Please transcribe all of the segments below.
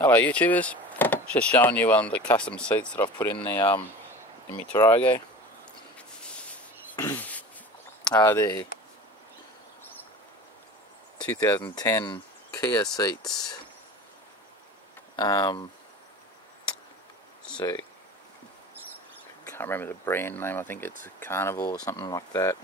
Hello YouTubers, just showing you the custom seats that I've put in the in my Tarago. The 2010 Kia seats. So can't remember the brand name. I think it's Carnival or something like that.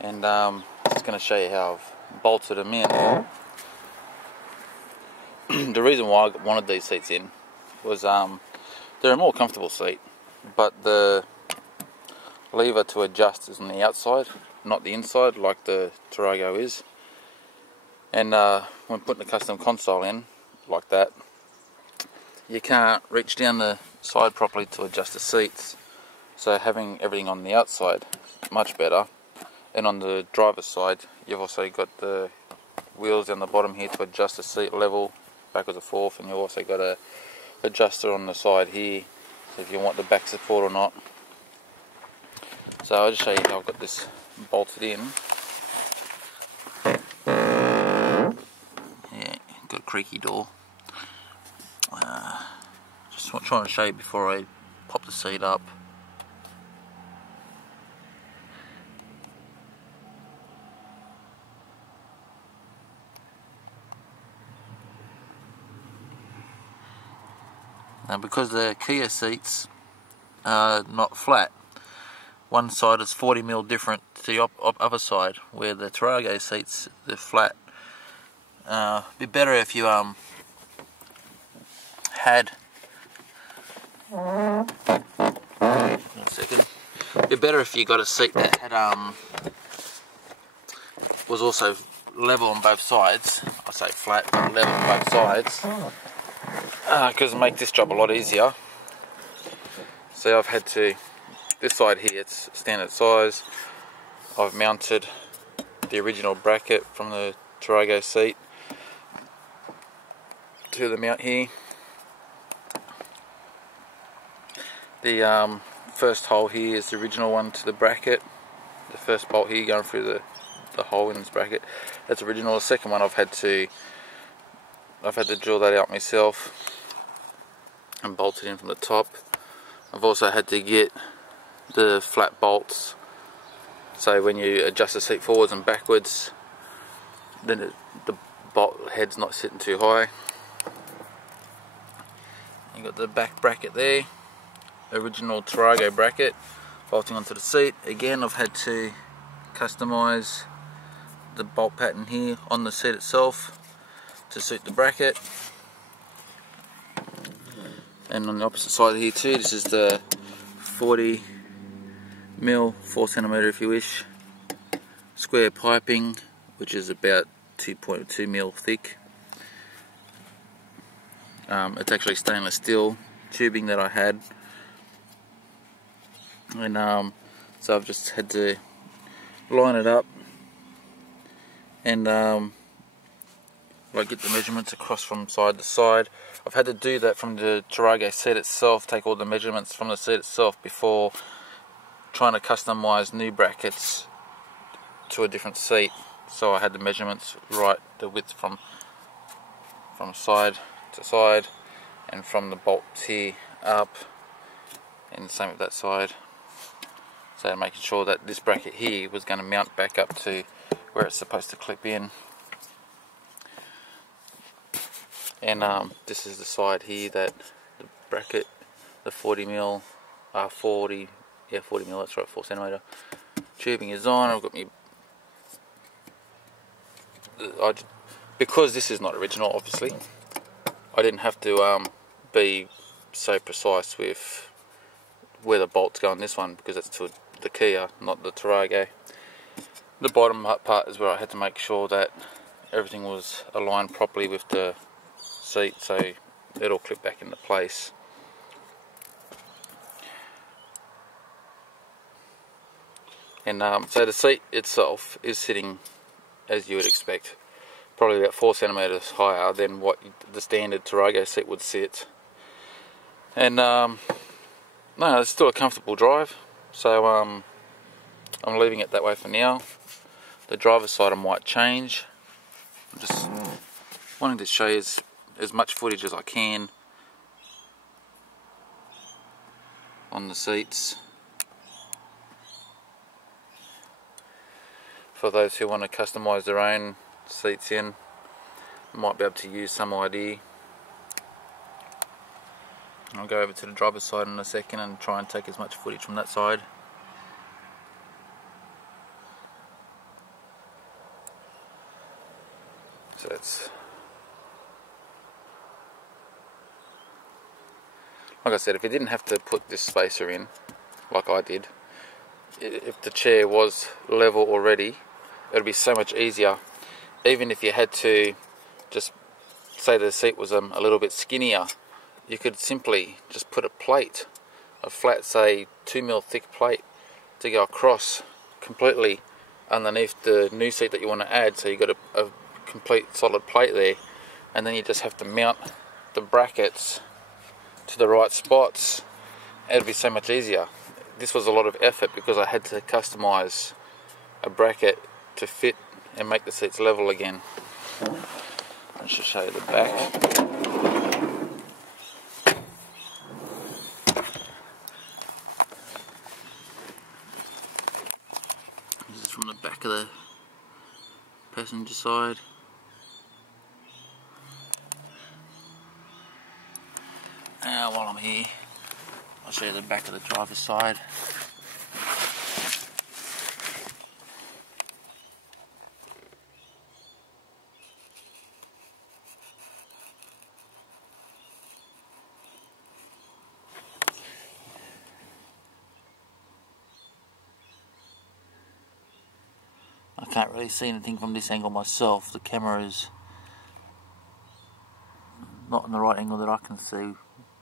And just going to show you how I've bolted them in. The reason why I wanted these seats in was they're a more comfortable seat, but the lever to adjust is on the outside, not the inside like the Tarago is. And when putting a custom console in like that, you can't reach down the side properly to adjust the seats, so having everything on the outside is much better. And on the driver's side, you've also got the wheels down the bottom here to adjust the seat level backwards and forth, and you've also got a adjuster on the side here, so if you want the back support or not. So I'll just show you how I've got this bolted in. Yeah, got a creaky door. Just trying to show you before I pop the seat up. Now, because the Kia seats are not flat, one side is 40mm different to the other side, where the Tarago seats, they're flat. Be better if you had... One second. Be better if you got a seat that had was also level on both sides. I say flat, but level on both sides. Because it makes this job a lot easier. So I've had to, this side here it's standard size. I've mounted the original bracket from the Tarago seat to the mount here. The first hole here is the original one to the bracket. The first bolt here going through the hole in this bracket, that's original. The second one I've had to drill that out myself and bolt it in from the top. I've also had to get the flat bolts, so when you adjust the seat forwards and backwards, then the bolt head's not sitting too high. You got the back bracket there, original Tarago bracket, bolting onto the seat. Again, I've had to customise the bolt pattern here on the seat itself to suit the bracket. And on the opposite side here too, this is the 40mm, 4cm if you wish, square piping, which is about 2.2mm thick. It's actually stainless steel tubing that I had, and so I've just had to line it up and get the measurements across from side to side. I've had to do that from the Tarago seat itself, take all the measurements from the seat itself before trying to customise new brackets to a different seat. So I had the measurements right, the width from side to side, and from the bolts here up, and the same with that side. So making sure that this bracket here was going to mount back up to where it's supposed to clip in. And this is the side here that the bracket, the 40mm, 40mm, that's right, 4cm tubing is on. I've got me, because this is not original, obviously, I didn't have to be so precise with where the bolts go on this one, because it's to the Kia, not the Tarago. The bottom part is where I had to make sure that everything was aligned properly with the seat, so it'll clip back into place. And so the seat itself is sitting as you would expect, probably about 4cm higher than what the standard Tarago seat would sit. And no, it's still a comfortable drive, so I'm leaving it that way for now. The driver's side I might change, I'm just wanting to show you as much footage as I can on the seats for those who want to customise their own seats in. Might be able to use some idea. I'll go over to the driver's side in a second and try and take as much footage from that side. So it's, like I said, if you didn't have to put this spacer in like I did, if the chair was level already, it would be so much easier. Even if you had to just say the seat was a little bit skinnier, you could simply just put a plate, a flat, say 2mm thick plate, to go across completely underneath the new seat that you want to add, so you got a complete solid plate there, and then you just have to mount the brackets to the right spots. It would be so much easier. This was a lot of effort because I had to customise a bracket to fit and make the seats level again. I should show you the back. This is from the back of the passenger side. Now while I'm here, I'll show you the back of the driver's side. I can't really see anything from this angle myself. The camera is not in the right angle that I can see,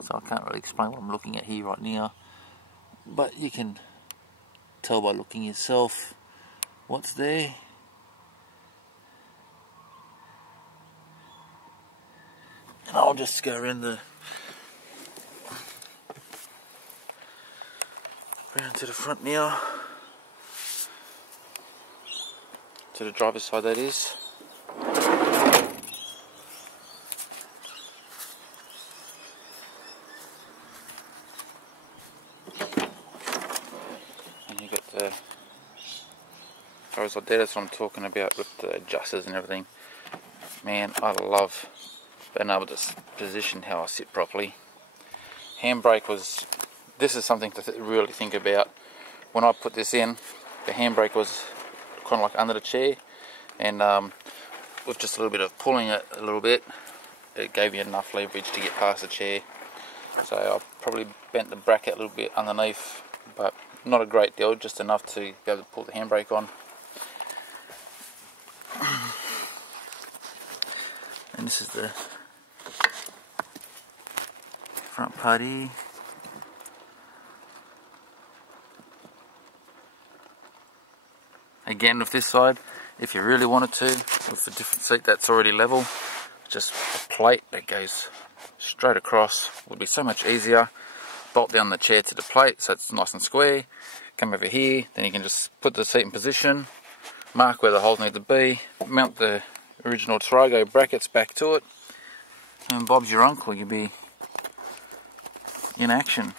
so I can't really explain what I'm looking at here right now. But you can tell by looking yourself what's there. And I'll just go around to the front now. To the driver's side, that is. And you got the driver's side there. That's what I'm talking about with the adjusters and everything. Man, I love being able to position how I sit properly. Handbrake was. This is something to really think about. When I put this in, the handbrake was kind of like under the chair, and with just a little bit of pulling it a little bit, it gave you enough leverage to get past the chair. So I probably bent the bracket a little bit underneath, but not a great deal, just enough to be able to pull the handbrake on. And this is the front part here. Again, with this side, if you really wanted to, with a different seat that's already level, just a plate that goes straight across would be so much easier. Bolt down the chair to the plate so it's nice and square. Come over here, then you can just put the seat in position, mark where the holes need to be, mount the original Tarago brackets back to it, and Bob's your uncle, you'll be in action.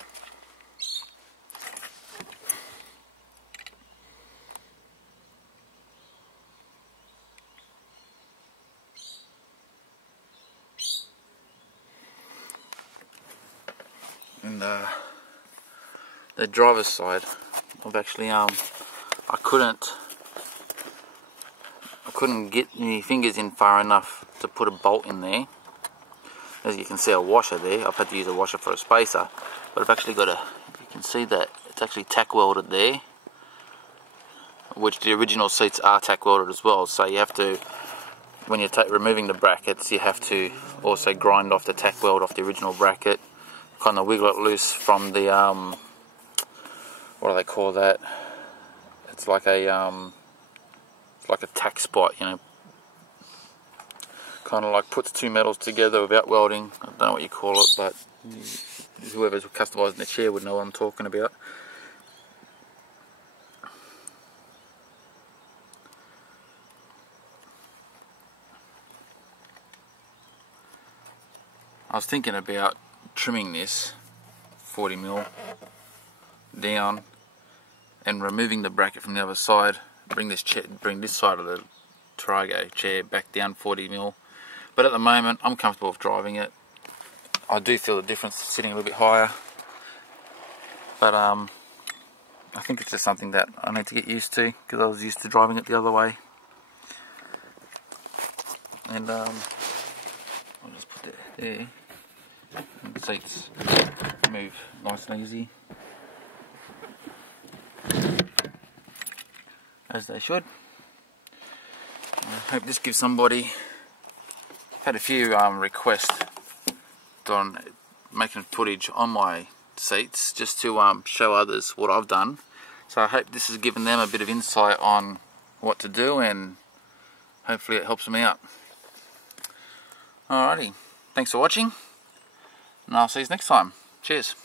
And the driver's side, I've actually I couldn't get my fingers in far enough to put a bolt in there. As you can see, a washer there. I've had to use a washer for a spacer, but I've actually got you can see that it's actually tack welded there, which the original seats are tack welded as well. So you have to, when you're removing the brackets, you have to also grind off the tack weld off the original bracket, kind of wiggle it loose from the what do they call that? It's like a tack spot, you know. Kind of like puts two metals together without welding. I don't know what you call it, but whoever's customising the chair would know what I'm talking about. I was thinking about trimming this 40mm down and removing the bracket from the other side, bring this side of the Tarago chair back down 40mm, but at the moment I'm comfortable with driving it. I do feel the difference sitting a little bit higher, but I think it's just something that I need to get used to, because I was used to driving it the other way. And I'll just put that there, and the seats move nice and easy, as they should. I hope this gives somebody. I've had a few requests on making footage on my seats, just to show others what I've done. So I hope this has given them a bit of insight on what to do, and hopefully it helps them out. Alrighty, thanks for watching, and I'll see you next time. Cheers.